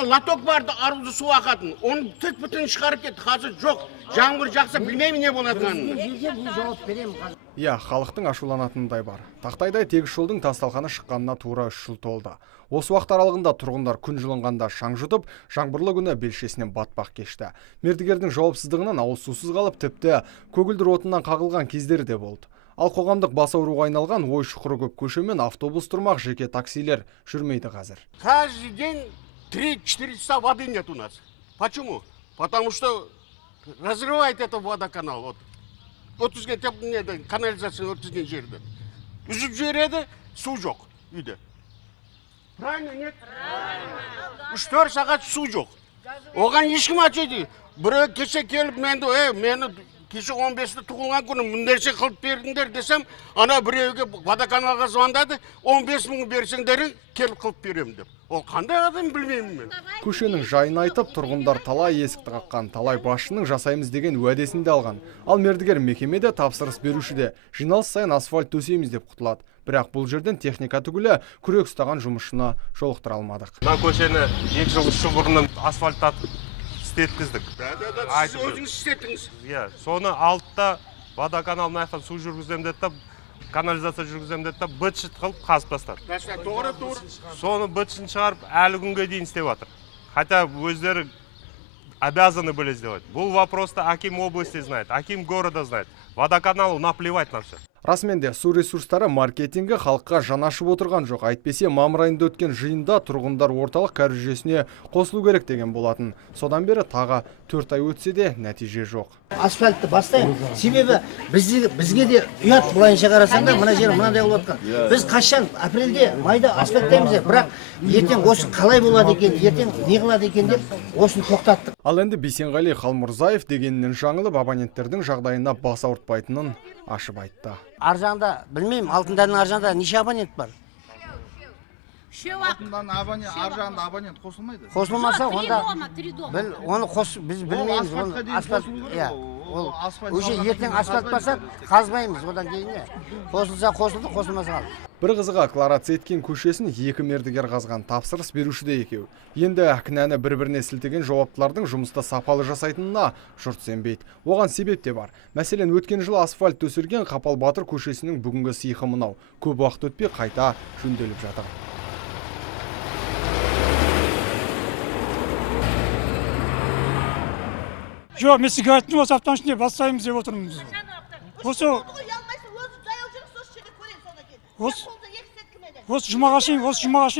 Лоток барды, арузы су ақатын. Оны түт-бүтін шығарып кетті. Қазір жоқ. Жаңбыр жақса білмеймін не болатынын. Иә, халықтың ашуланатындай бар. Тақтайдай тегіс жолдың тасталқаны шыққанына тура 3 жыл толды. Осы уақыт аралығында тұрғындар күн жылынғанда шаң жұтып, жаңбырлы күні белшесінен батпақ кешті. Мердігердің жауапсыздығынан ауыз сусыз қалып, тіпті көгілдір отыннан қағылған кездері де болды. Ал қоғамдық бас ауруға айналған ой шұқыры көп көшемен автобус тұрмақ, жеке таксилер жүрмейді қазір. Каждый день 3-4 часа воды нет у нас. Почему? Потому что разрывает это водоканал. Вот канализация өткізген жерді. Үзіп жібереді, су жоқ үйде. Правильно, нет? 3-4 сағат су жоқ. Оған ешкім açайды. Біреу кеше келіп мені кеше 15-ті туылған күні нәрсе қылып бердіңдер десем, ана біреуге водоканалға звондады, 15 мың берсеңдер келіп қылып беремін деп. Ол қандай адам білмеймін мен. Көшенің жайын айтып, тұрғындар талай есікті қаққан, талай басшының жасаймыз деген уәдесін де алған. Ал мердігер мекемеде тапсырыс беруші де жиналыс сайын асфальт төсейміз деп құтылады. Бірақ бұл жерден техника түгілі күрек ұстаған жұмысшыны жолықтыра алмадық. Мына көшені 2 жыл 3 жыл бұрын асфальттатып істеткіздік. Сіз өзіңіз істеттіңіз. Иә, соны алтта водоканал мынаяқтан су жүргізем деді, канализация жүргізем деді, быт-шыт қылып қазып тастады. Тоғры. Соны быт-шытын шығарып әлі күнге дейін істеп жатыр. Хотя өздері обязаны были сделать. Бұл вопросты Аким области знает, Аким города знает. Водоканалу наплевать на все. Расымен де су ресурстары маркетингі халыққа жанашып отырған жоқ. Әйтпесе мамыр айында өткен жиында тұрғындар орталық кәріз жүйесіне қосылу керек деген болатын. Содан бері тағы 4 ай өтсе де нәтиже жоқ. Асфальтты бастайын. Себебі бізге де ұят былайынша қарасаңда, мына жер мынандай болып жатқан. Біз қашан апрельде, майда асфальттаймыз, бірақ ертең осы қалай болады екен, ертең не қылады екен деп осыны тоқтаттық. Ал енді Бейсенғали Қалмұрзаев дегеннен жаңылып абоненттердің жағдайына бас ауыртпайтынын ашып айтты. Аржанда, білмеймін, алтындардың аржанда неше абонент бар? Алтындан аржанда абонент қосылмайды. Қосылмаса, онда біз білмейміз. Уже ертең асфальт басады, қазбаймыз, одан кейін не? Қосылса қосылды, қосылмаса қалды. Бір қызыға Клара Цеткин көшесін 2 мердігер қазған, тапсырыс беруші де екеу. Енді кінәні бір-біріне сілтеген жауаптылардың жұмысты сапалы жасайтынына жұрт сенбейді. Оған себеп те бар. Мәселен, өткен жылы асфальт төселген Қапал Батыр көшесінің бүгінгі сиқы мынау. Көп уақыт өтпей қайта жөнделіп жатыр. Жоқ, мен сізге айттым, осы аптаның ішінде бастаймыз деп отырмыз. Осы жұмаға шейін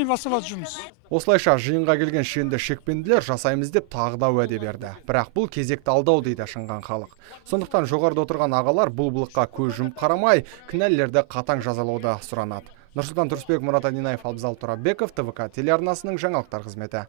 басталады жұмыс. Осылайша жиынға келген шенді шекпенділер жасаймыз деп тағы да уәде берді. Бірақ бұл кезекті алдау дейді ашынған халық. Сондықтан жоғарыда отырған ағалар бұл былыққа көз жұмып қарамай, кінәлілерді қатаң жазалауды сұранады. Нұрсұлтан Тұрысбек, Мұрат Адинаев, Абзал Тұрабеков, ТВК телеарнасының жаңалықтар қызметі.